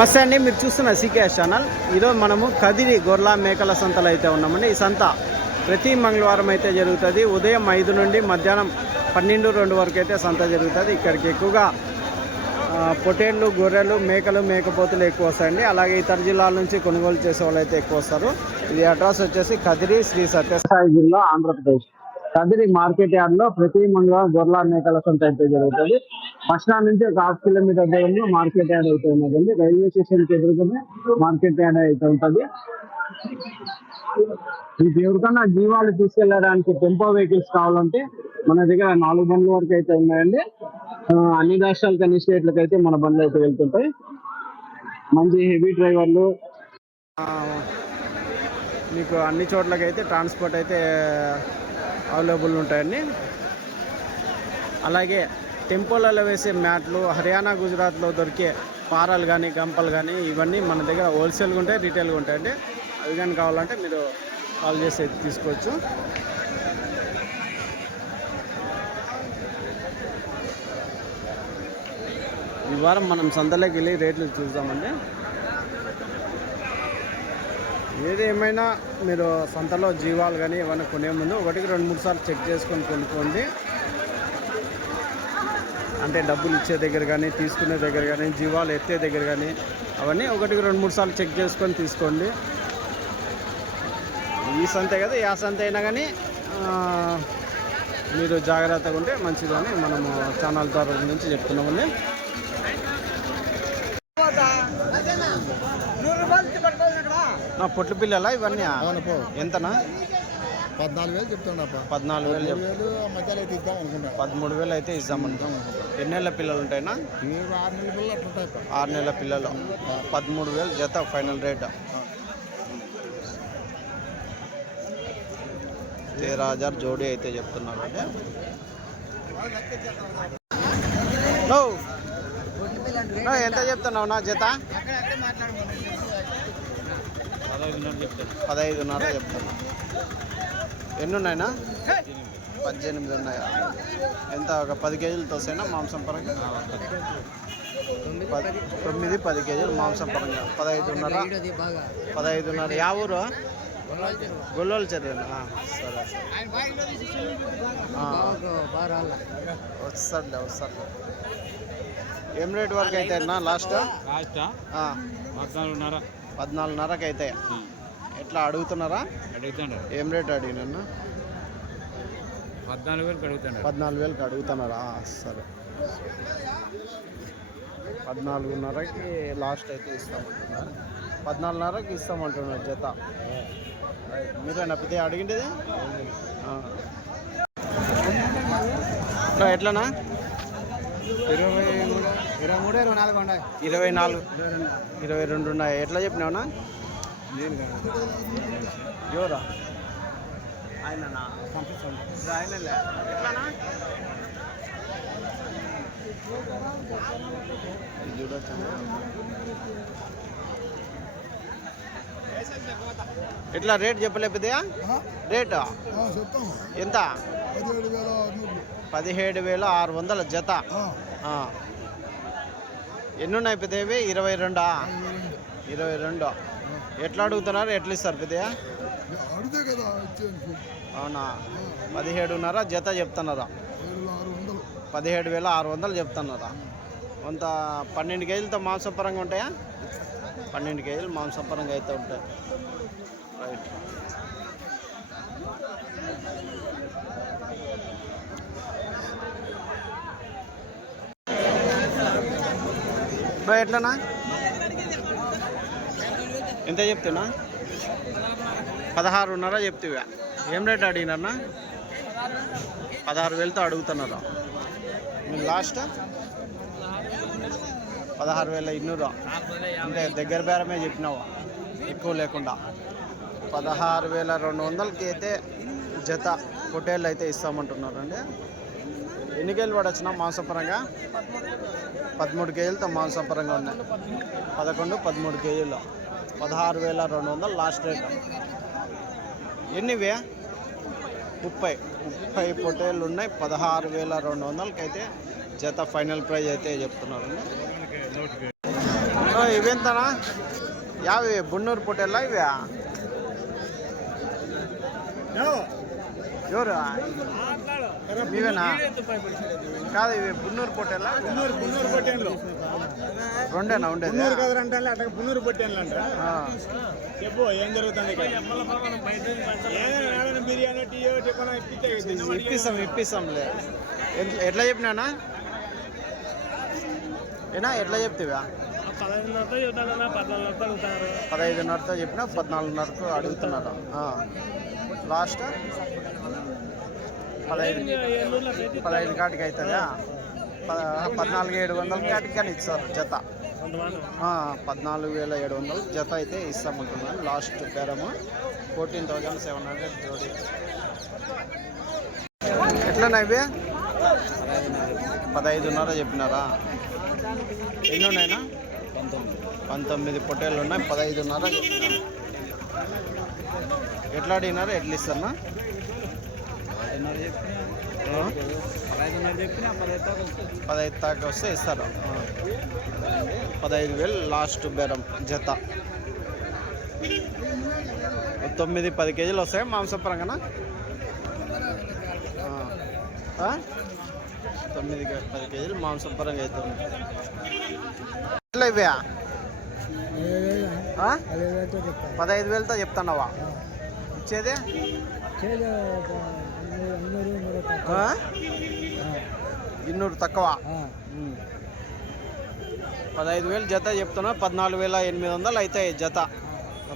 నమస్తే అండి, మీరు చూస్తున్న సీకేఎస్ ఛానల్. ఈరోజు మనము కదిరి గొర్రెల మేకల సంతలో అయితే ఉన్నామండి. ఈ సంత ప్రతి మంగళవారం అయితే జరుగుతుంది. ఉదయం 5 నుండి మధ్యాహ్నం 12-2 వరకు అయితే సంత జరుగుతుంది. ఇక్కడికి ఎక్కువగా పొటేళ్ళు, గొర్రెలు, మేకలు, మేకపోతులు ఎక్కువ వస్తాయండి. అలాగే ఇతర జిల్లాల నుంచి కొనుగోలు చేసే వాళ్ళు అయితే ఎక్కువ వస్తారు. ఇది అడ్రస్ వచ్చేసి కదిరి, శ్రీ సత్యసాయి జిల్లా, ఆంధ్రప్రదేశ్. కదిరి మార్కెట్ యార్డ్ లో ప్రతి మంగళవారం గొర్రెల మేకల సంత అయితే జరుగుతుంది. బస్ స్టాండ్ నుంచి ఒక 1/2 కిలోమీటర్ దూరంలో మార్కెట్ యార్డ్ అయితే ఉన్నదండి. రైల్వే స్టేషన్ కి ఎదురుగానే మార్కెట్ యార్డ్ అయితే ఉంటుంది. మీకు ఎవరికన్నా జీవాలు తీసుకెళ్ళడానికి టెంపో వెహికల్స్ కావాలంటే మన దగ్గర 4 బండ్ల వరకు అయితే ఉన్నాయండి. అన్ని రాష్ట్రాలకు, అన్ని స్టేట్లకు అయితే మన బండ్లు అయితే వెళ్తుంటాయి. మంచి హెవీ డ్రైవర్లు, మీకు అన్ని చోట్లకైతే ట్రాన్స్పోర్ట్ అయితే అవైలబుల్ ఉంటాయండి. అలాగే టెంపోలలో వేసే మ్యాట్లు, హర్యానా, గుజరాత్లో దొరికే పారాలు కానీ, గంపలు కానీ ఇవన్నీ మన దగ్గర హోల్సేల్గా ఉంటాయి, రీటైల్గా ఉంటాయండి. అవి కానీ కావాలంటే మీరు కాల్ చేసి తీసుకోవచ్చు. ఈ వారం మనం సంతలోకి వెళ్ళి రేట్లు చూద్దామండి. ఏది ఏమైనా మీరు సంతలో జీవాలు కానీ ఏమైనా కొనే ముందు 1-2-3 సార్లు చెక్ చేసుకొని కొనుక్కోండి. అంటే డబ్బులు ఇచ్చే దగ్గర కానీ, తీసుకునే దగ్గర కానీ, జీవాలు ఎత్తే దగ్గర కానీ అవన్నీ 1-2-3 సార్లు చెక్ చేసుకొని తీసుకోండి. ఈ సంతే కదా, ఆ సంత అయినా కానీ మీరు జాగ్రత్తగా ఉంటే మంచిదని మనము ఛానల్ ద్వారా నుంచి చెప్తున్నామండి. పొట్ల పిల్లలా ఇవన్నీ ఎంతనా? 14,000 చెప్తున్నా. 14,000 మధ్యలో అయితే ఇద్దాం అనుకుంటా. 13,000 అయితే ఇద్దామనుకుంటాం. ఎన్ని నెలల పిల్లలు ఉంటాయినా? 6 నెలల పిల్లలు అట్లుంటాయి. 6 నెలల పిల్లలు 13,000 జత ఫైనల్ రేట్. 13,000 జోడీ అయితే చెప్తున్నారు అండి. ఎంత చెప్తున్నావు నా జత? 15,500 చెప్తున్నా. ఎన్ని ఉన్నాయినా? 18 ఉన్నాయా? ఎంత? ఒక 10 కేజీలు తోసైనా మాంసం పరంగా? 9-10 కేజీలు మాంసం పరంగా 15,500. యా ఊరు? గొల్లోలు చదివాను. సరే సరే, వస్తాడులే. ఏం రేట్ వరకు అయితే అన్నా లాస్ట్? 14,500కి అయితే. ఎట్లా అడుగుతున్నారా? ఏం రేట్ అడిగినా? 14,000కి అడుగుతున్నారా? సరే, 14,500కి లాస్ట్ అయితే ఇస్తామంటున్నారు. 14,500కి ఇస్తామంటున్నారు జత. మీరేనా పెద్ద అడిగిండేది? ఎట్లనా? 22 ఉన్నాయి. ఎట్లా చెప్పినావునా? ఎవరా ఆయననా? ఆయనలే. ఎట్లానా? చూడొచ్చు. ఎట్లా రేట్ చెప్పలేకపోతే? రేటు ఎంత? 17,600 జత. ఎన్ని ఉన్నాయి పెద్దవి? 22. ఎట్లా అడుగుతున్నారు? ఎట్లా ఇస్తారు పెద్దయా? అవునా? 17,500 జత చెప్తున్నారా? 17,600 చెప్తున్నారా? కొంత 12 కేజీలతో మాంసపరంగా ఉంటాయా? 12 కేజీలు మాంసపరంగా అయితే ఉంటాయి. రైట్. ఎట్లనా? ఎంత చెప్తున్నా? 16,500 చెప్తావా? ఏం రేట్ అడిగినా? 16,000తో అడుగుతున్నారా? మీరు లాస్ట్ 16,200 అంటే దగ్గర బేరమే చెప్పినావా? ఎక్కువ లేకుండా 16,200కి అయితే జత పొటేళ్ళు అయితే ఇస్తామంటున్నారండి. ఎన్ని కేజీలు పడొచ్చునా మాంసపరంగా? 13 కేజీలతో మాంసపరంగా ఉన్నాయి. 11-13 కేజీలు 16,200 లాస్ట్ రేట్. ఎన్నివే? 30 పొటేళ్ళు ఉన్నాయి. 16,200కి అయితే జత ఫైనల్ ప్రైజ్ అయితే చెప్తున్నారు. ఇవెంతనా యావి బున్నూరు పొట్టేలా ఇవే ఎవరు మీవేనా కాదు ఇవి బున్నూరు పొట్టేలా రెండేనా ఉండేది బున్నూరు పొట్టేళ్ళు అంట చెప్పు ఏం జరుగుతుంది బిర్యానీ టీ ఇప్పిస్తాంలే ఎట్లా చెప్పినానా ఏనా ఎట్లా చెప్తావా 15:30తో చెప్పినా 14:30కు అడుగుతున్నారు లాస్ట్ 15 కాటికి అవుతుందా 14,700 కాటికి కానీ ఇస్తారు జత 14,700 జత అయితే ఇస్తామంటున్నాను లాస్ట్ బేరము 14,700 జోడి ఎట్లన్నా ఇవి 15:30 చెప్పినారా ఎన్ని ఉన్నాయినా 19 పొట్టేళ్ళు ఉన్నాయి 15:30 చెప్పినారు ఎట్లా అడిగినారు ఎట్లా ఇస్తారన్నా 15 దాకా వస్తే ఇస్తారు 15,000 లాస్ట్ బేరం జత 9-10 కేజీలు వస్తాయి మాంసపరంగా 9-10 కేజీలు మాంసపరంగా అవుతుంది ఎట్లా ఇవే 15,000తో చెప్తున్నావా ఇచ్చేది 200 తక్కువ 15,000 జత చెప్తున్నా 14,800 అవుతాయి జత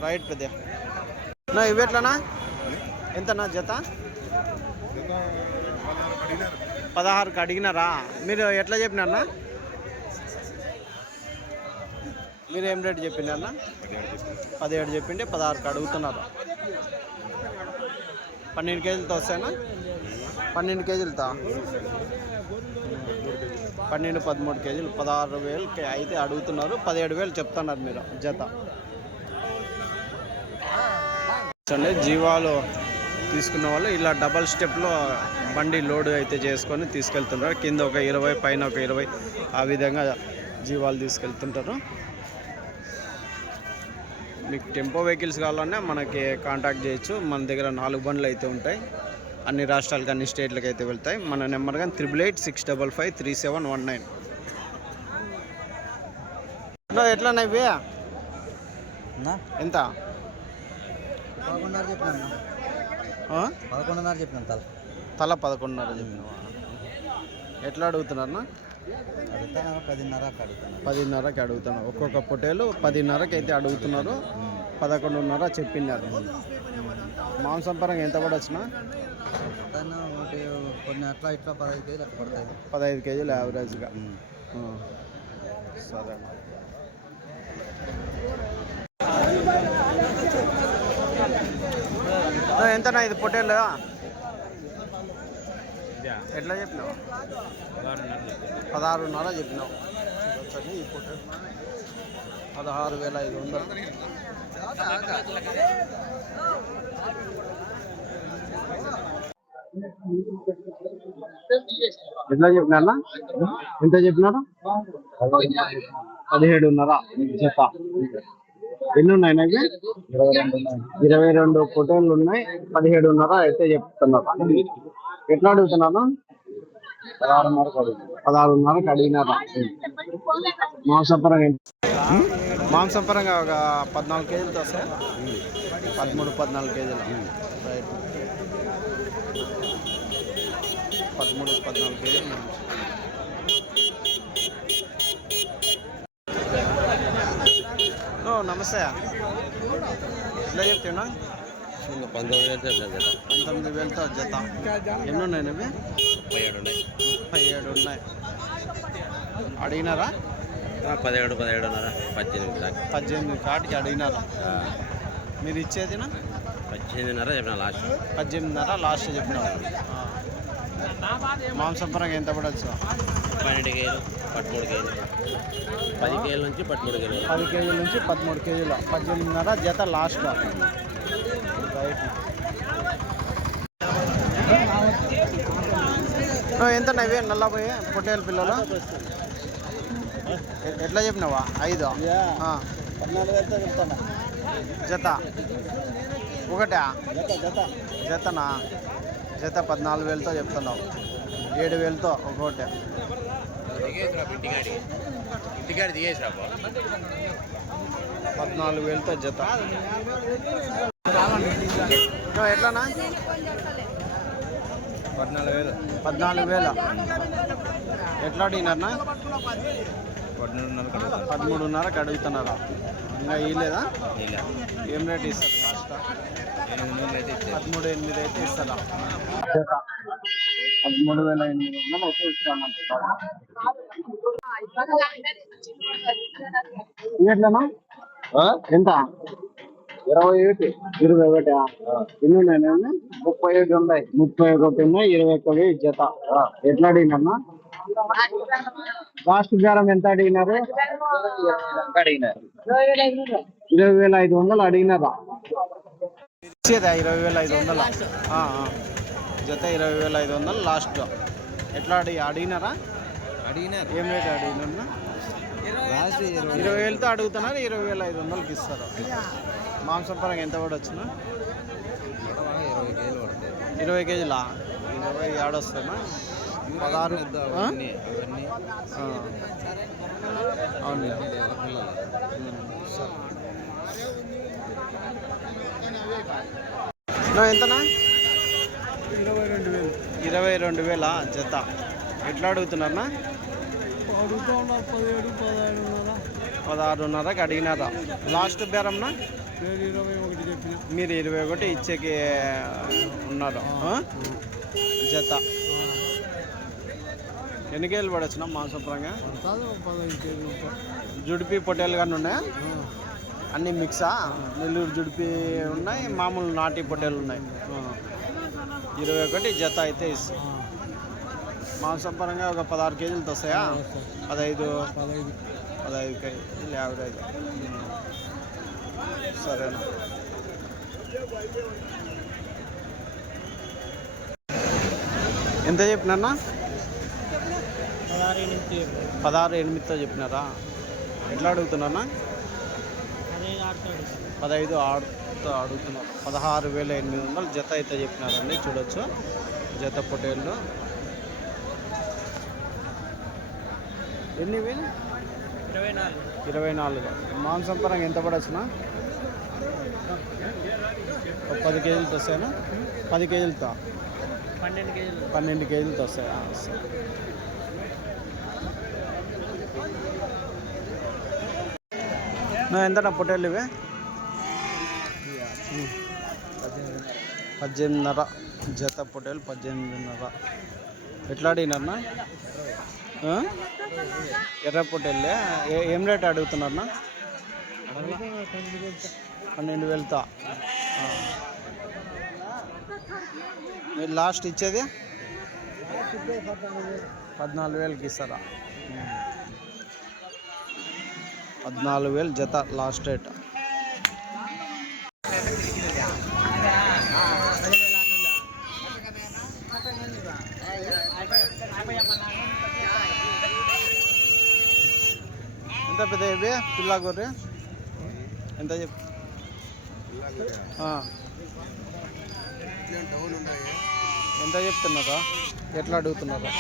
రైట్ పెద్ద ఇవేట్లనా ఎంతనా జత 16కి అడిగినారా మీరు ఎట్లా చెప్పినారన్నా మీరు ఏం రేటు చెప్పినారన్నా 17 చెప్పింటే 16కి అడుగుతున్నారు 12 కేజీలతో వస్తాయనా 12 కేజీలతో 12-13 కేజీలు 16,000కి అయితే అడుగుతున్నారు 17,000 చెప్తున్నారు మీరు జత జీవాలు తీసుకున్న వాళ్ళు ఇలా డబల్ స్టెప్లో బండి లోడ్ అయితే చేసుకొని తీసుకెళ్తుంటారు కింద ఒక 20 పైన ఒక 20 ఆ విధంగా జీవాలు తీసుకెళ్తుంటారు మీకు టెంపో వెహికల్స్ కావాలన్నా మనకి కాంటాక్ట్ చేయొచ్చు మన దగ్గర 4 బండ్లు అయితే ఉంటాయి అన్ని రాష్ట్రాలకు అన్ని స్టేట్లకు అయితే వెళ్తాయి మన నెంబర్ కానీ 8886553719 ఎట్లా ఇవి ఎంత 11:30 చెప్పినాను తల 11:30 చెప్పినావా ఎట్లా అడుగుతున్నారన్నా 10:30కి అడుగుతున్నారు ఒక్కొక్క పొట్టేలు 10:30కి అయితే అడుగుతున్నారు 11:30 చెప్పినారు మాంసం పరంగా ఎంత పడవచ్చునా కొన్ని అట్లా ఇట్లా 15 కేజీలు అట్లా పడతాయి 15 కేజీలు యావరేజ్గా సరే ఎంతనా ఇది పొట్టేలు ఎట్లా చెప్పినావు 16:30 చెప్పినావు ఈ పొట్టేలు 16,500 ఎట్లా చెప్పినా ఎంత చెప్పినారు 17:30 జత ఎన్ని ఉన్నాయి నాకు 22 పొట్టేళ్ళు ఉన్నాయి 17:30 అయితే చెప్తున్నారు ఎట్లా అడుగుతున్నాను 16:30కి అడిగినారా మాంసపరంగా ఒక 14 కేజీలతో వస్తాయి 13-14 కేజీలు రైట్ 13-14 కేజీలు నమస్తే ఎట్లా చెప్తున్నా 19,000తో జత ఎన్ని ఉన్నాయి ఇవి 17 ఉన్నాయి అడిగినారా 17-17:30 18 కాటికి అడిగినారా మీరు ఇచ్చేదినా 18:30 చెప్పిన లాస్ట్ 18:30 లాస్ట్ చెప్పినారు మాంసపరంగా ఎంత పడవచ్చు 12 కేజీలు 13 కేజీలు 10 కేజీల నుంచి 13 కేజీలు 10 కేజీల నుంచి 13 కేజీలు 18:30 జత లాస్ట్ రైట్ ఎంత ఇవి నల్లబోయే పొట్టేలు పిల్లలు ఎట్లా చెప్పినావా 5 14,000తో చెప్తాను. జత ఒకటా జత జత జతనా జత 14,000తో చెప్తున్నావు 7,000తో ఒకటి ఇంటికాడి దిగేసిరా 14,000తో జత ఎట్లానా 14,000 ఎట్లా అడిగినారనా 13,500కి అడుగుతున్నారా ఇంకా ఇవ్వలేదా ఏం రేట్ ఇస్తారు లాస్ట్ 13,800 అయితే ఇస్తారా 13,800 అయితే ఇస్తామంటారా ఎట్లనా ఎంత 21 ఎన్ని ఉన్నాయి 31 ఉన్నాయి 31 ఉన్నాయి 21 జత ఎట్లా అడిగినా లాస్ట్ బేరం ఎంత అడిగినారు 20,500 అడిగినారా ఇచ్చేదా 20,500 జత 20,500 లాస్ట్ ఎట్లా అడిగినారా ఏం రేట్ అడిగినా 20,000తో అడుగుతున్నారు 20,500కి ఇస్తారు మాంసం పరంగా ఎంత కూడా వచ్చిన 20 కేజీలా 20 ఏడొస్తానా 16 అవును ఎంతనా 22,000 జత ఎట్లా అడుగుతున్నారన్నా 16,500కి అడిగినారా లాస్ట్ బేరమ్నా మీరు 21 ఇచ్చేకి ఉన్నారు జత ఎన్ని కేజీలు పడొచ్చున్నా మాంసం పరంగా జుడిపి పొట్టేలు కానీ ఉన్నాయా అన్నీ మిక్సా నెల్లూరు జుడిపి ఉన్నాయి మామూలు నాటి పొట్టేలు ఉన్నాయి 21 జత అయితే ఇస్తాం మాంసం పరంగా ఒక 16 కేజీలతో వస్తాయా 15 కేజీలు యావరేజ్ సరేనా ఎంత చెప్పినా 16,800తో చెప్పినారా ఎట్లా అడుగుతున్నారా 15,600తో అడుగుతున్నారు 16,800 జత అయితే చెప్పినారండి చూడొచ్చు జత పొట్టేళ్ళు ఎన్ని 24 మాంసం పరంగా ఎంత పడచ్చునా 10 కేజీలతో వస్తాయనా 10 కేజీలతో 12 కేజీలతో వస్తాయా ఎంతనా పొట్టేళ్ళు ఇవి 18,500 జత పొట్టేలు 18,500 ఎట్లా అడిగినారన్నా ఎర్ర పొట్టేళ్ళే ఏం రేట్ అడుగుతున్నారన్నా 12,000తో మీరు లాస్ట్ ఇచ్చేది 14,000కి ఇస్తారా 14,000 జత లాస్ట్ రేట్ ఎంత పెద్ద ఇవి పిల్లా గొర్రె ఎంత చెప్పు ఎంత చెప్తున్నారా ఎట్లా అడుగుతున్నారా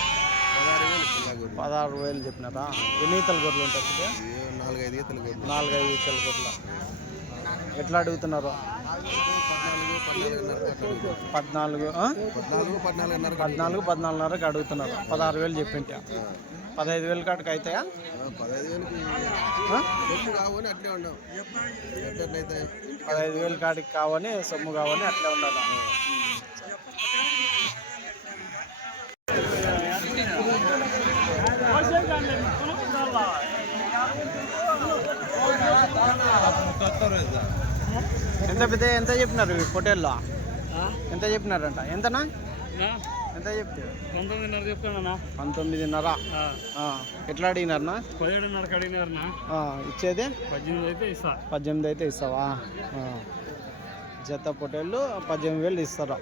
16,000 చెప్పినారా ఎన్ని ఈతల గొర్రెలు ఉంటాయి 4-5 ఈతల గొర్రెలు ఎట్లా అడుగుతున్నారు 14,500కి అడుగుతున్నారు 16,000 చెప్పింటే 15,000 కాడికి అవుతాయా 15,000 కాడికి కావని సొమ్ము కావని అట్లే ఉండాలి ఎంత పెద్ద ఎంత చెప్పినారు హోటల్లో ఎంత చెప్పినారంట ఎంతనా ఎంత చెప్తారు 19,500 చెప్తానన్నా 19,500 ఎట్లా అడిగినారనా 17,500 అడిగినారన్నా ఇచ్చేది 18 అయితే ఇస్తావా జత పొట్టేళ్ళు 18,000 ఇస్తారు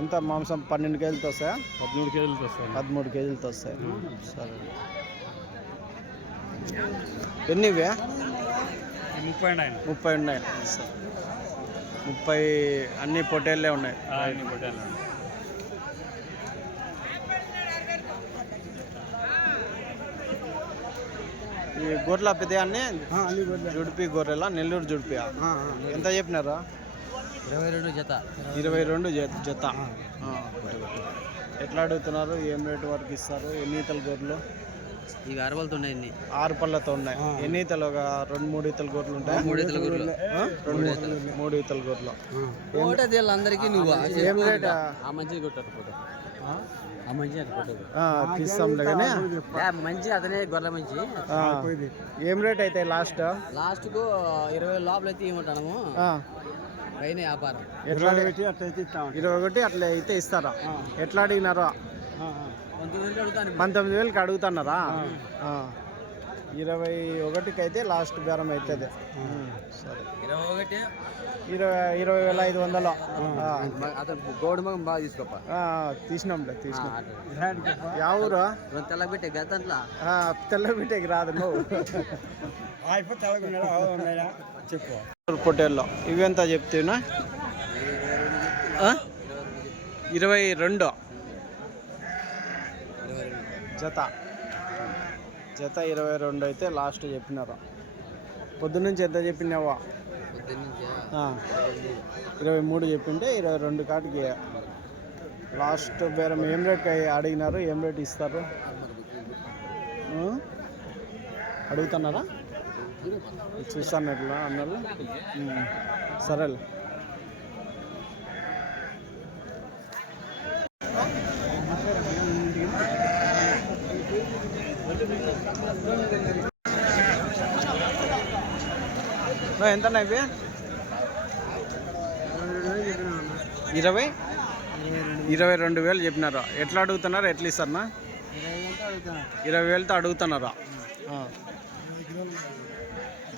ఎంత మాంసం 12 కేజీలతో వస్తాయా 13 కేజీలతో వస్తాయి 13 కేజీలతో వస్తాయి సరే ఎన్ని ఇవే 30 ఉన్నాయి 30 ఉన్నాయి. 30 అన్ని పొట్టేళ్ళే ఉన్నాయి. అన్ని పొట్టేళ్ళు. ఈ గొర్రెల పెద్ద అన్ని జుడిపి గొర్రెల నెల్లూరు జుడిపియా ఎంత చెప్పినారా? 22 జత. 22 జత. ఎట్లా అడుగుతున్నారు? ఏం రేటు వరకు ఇస్తారు? ఎన్ని ఈతల గొర్రెలు? ఇవి 6 పళ్ళతో ఉన్నాయి. 6 పళ్ళతో ఉన్నాయి. ఎన్ని ఈతలు? ఒక 2-3 ఈతల గొర్రెలు ఉంటాయి. 3 ఈతల గొర్రెలు. 3 ఈతల గొర్రెలు. అందరికి నువ్వు ఏం రేట్? ఆ మంచిది కొట్టారు ఫోటో. ఆ మంచి తీస్తాంలే కానీ మంచి అతనే గొర్రె మంచి. ఏం రేట్ అయితే లాస్ట్? లాస్ట్కు 20 లోపల అయితే ఇవ్వమంటాము. పైన వ్యాపారం 21 అట్లా అయితే ఇస్తారా? ఎట్లా అడిగినారో? 19,000కి అడుగుతున్నారా? 21కి అయితే లాస్ట్ బేరం అవుతుంది. సరే 20,500. గోడు మగం బాగా తీసుకోప. తీసినాంలే యా ఊరు? తెల్లబిట్టే గతంట్లా తెల్లబిట్టేకి రాదు నువ్వు. చెప్పు. పొట్టేల్లో ఇవి ఎంత చెప్తున్నా? 22 జత 22 అయితే లాస్ట్ చెప్పినారు. పొద్దున్నుంచి ఎంత చెప్పినావా? 23 చెప్పింటే 22 కాటికి లాస్ట్ బేరం. ఏం రేట్ అడిగినారు? ఏం రేట్ ఇస్తారు? అడుగుతున్నారా? చూస్తాను ఎట్లా అన్నారు. సరేలే. ఎంత ఇవి? 22,000 చెప్పినారా? ఎట్లా అడుగుతున్నారు? ఎట్లా ఇస్తారన్నా? 20,000తో అడుగుతున్నారా?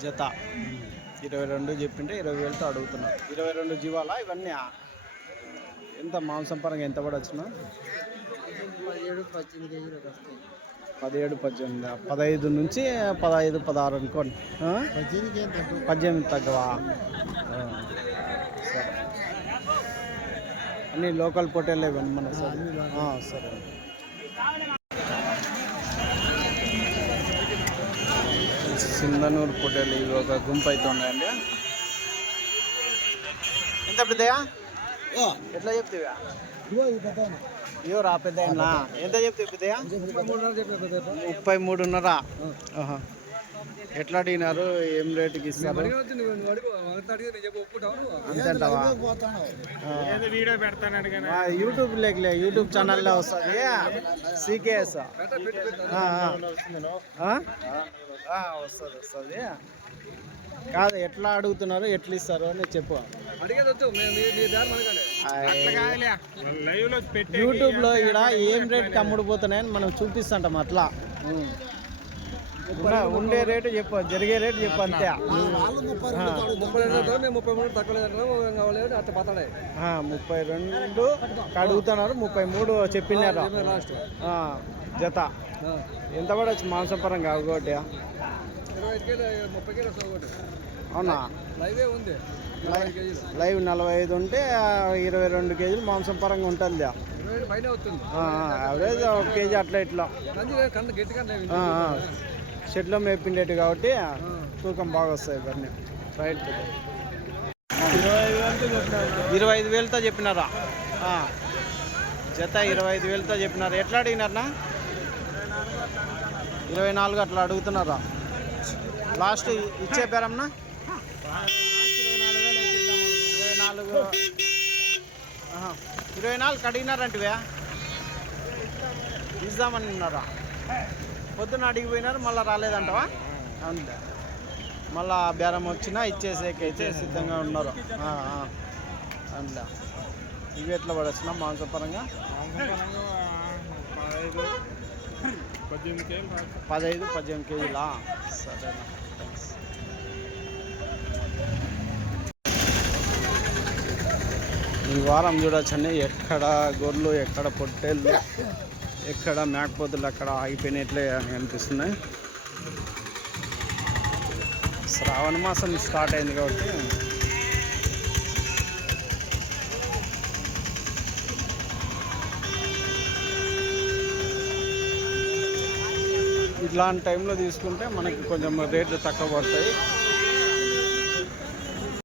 జత 22 చెప్పింటే 20,000తో అడుగుతున్నారు. 22 జీవాలా ఇవన్నీ? ఎంత మాంసం పరంగా ఎంత పడవచ్చునా? 17-18 15 నుంచి 15-16 అనుకోండి. 18 తగ్గవా? సరే అన్నీ లోకల్ పొట్టేళ్ళే ఇవ్వండి మన. సరే సింధనూరు పొట్టేళ్ళు ఇవి ఒక గుంపు అయితే ఉన్నాయండి. ఎంత పెద్దయా? ఎట్లా చెప్తావా? ఇవో రా పెద్ద ఎంత చెప్తావు పెద్దయా? 33.5. ఎట్లా అడిగినారు? ఏం రేటుకి ఇస్తారు? అంతేంటావా? యూట్యూబ్ లేకలే, యూట్యూబ్ ఛానల్లో వస్తుంది CKS. వస్తుంది కాదు. ఎట్లా అడుగుతున్నారు? ఎట్లా ఇస్తారు అని చెప్పు. యూట్యూబ్లో ఇక్కడ ఏం రేట్కి అమ్ముడుపోతున్నాయని మనం చూపిస్తుంటాం. అట్లా ఉండే రేటు చెప్పు, జరిగే రేటు చెప్పు అంతే. 32 అడుగుతున్నారు. 33 చెప్పినారు జత. ఎంత పడవచ్చు మాంసం పరంగా? ఒకటి అవునా? లైవ్ 45 ఉంటే 22 కేజీలు మాంసం పరంగా ఉంటుంది. యావరేజ్ 1 కేజీ అట్లా ఇట్లా షెడ్లో మేపిండేటి కాబట్టి తూకం బాగా వస్తాయి ఇవన్నీ. రైట్. 25,000తో చెప్పినారా? జత 25,000తో చెప్పినారా? ఎట్లా అడిగినారనా? 24 అట్లా అడుగుతున్నారా? లాస్ట్ ఇచ్చే పేరమ్మా 24 అడిగినారంటివే ఇద్దామని ఉన్నారా? పొద్దున్న అడిగిపోయినారు, మళ్ళీ రాలేదంటవా? అంతే. మళ్ళీ బేరం వచ్చినా ఇచ్చేసేకైతే సిద్ధంగా ఉన్నారు. అందులో ఇవి ఎట్లా పడొచ్చిన మాంసపరంగా? 15-18 కేజీలా? సరే. ఈ వారం చూడొచ్చండి, ఎక్కడ గొర్రెలు, ఎక్కడ పొట్టేళ్ళు, ఎక్కడ మేకపోతులు అక్కడ ఆగిపోయినట్లే అనిపిస్తున్నాయి. శ్రావణ మాసం స్టార్ట్ అయింది కాబట్టి ఇట్లాంటి టైంలో తీసుకుంటే మనకి కొంచెం రేట్లు తక్కువ పడతాయి.